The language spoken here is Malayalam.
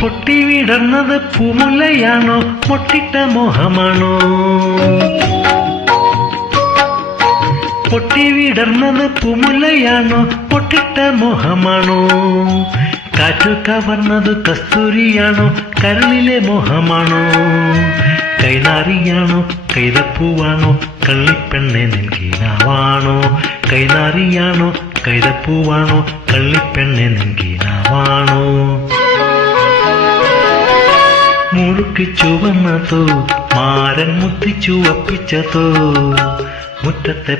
പൊട്ടിവിടർന്നത് പൂമുല്ലയാണോ പൊട്ടിട്ട മോഹമാണോ? പൊട്ടിവിടർന്നത് പൂമുല്ലയാണോ പൊട്ടിട്ട മോഹമാണോ? കാറ്റു കവർന്നത് കസ്തൂരിയാണോ കരളിലെ മോഹമാണോ? കൈനാറിയാണോ കൈതപ്പൂവാണോ കള്ളിപ്പെണ്ണെ നിൻകീനാവാണോ? കൈനാറിയാണോ കൈതപ്പൂവാണോ കള്ളിപ്പെണ്ണെ നിൻകീനാവാണോ? മുറുക്കി ചുവന്നതോ മാരൻ മുത്തി ചുവപ്പിച്ചതോ മുറ്റത്തെ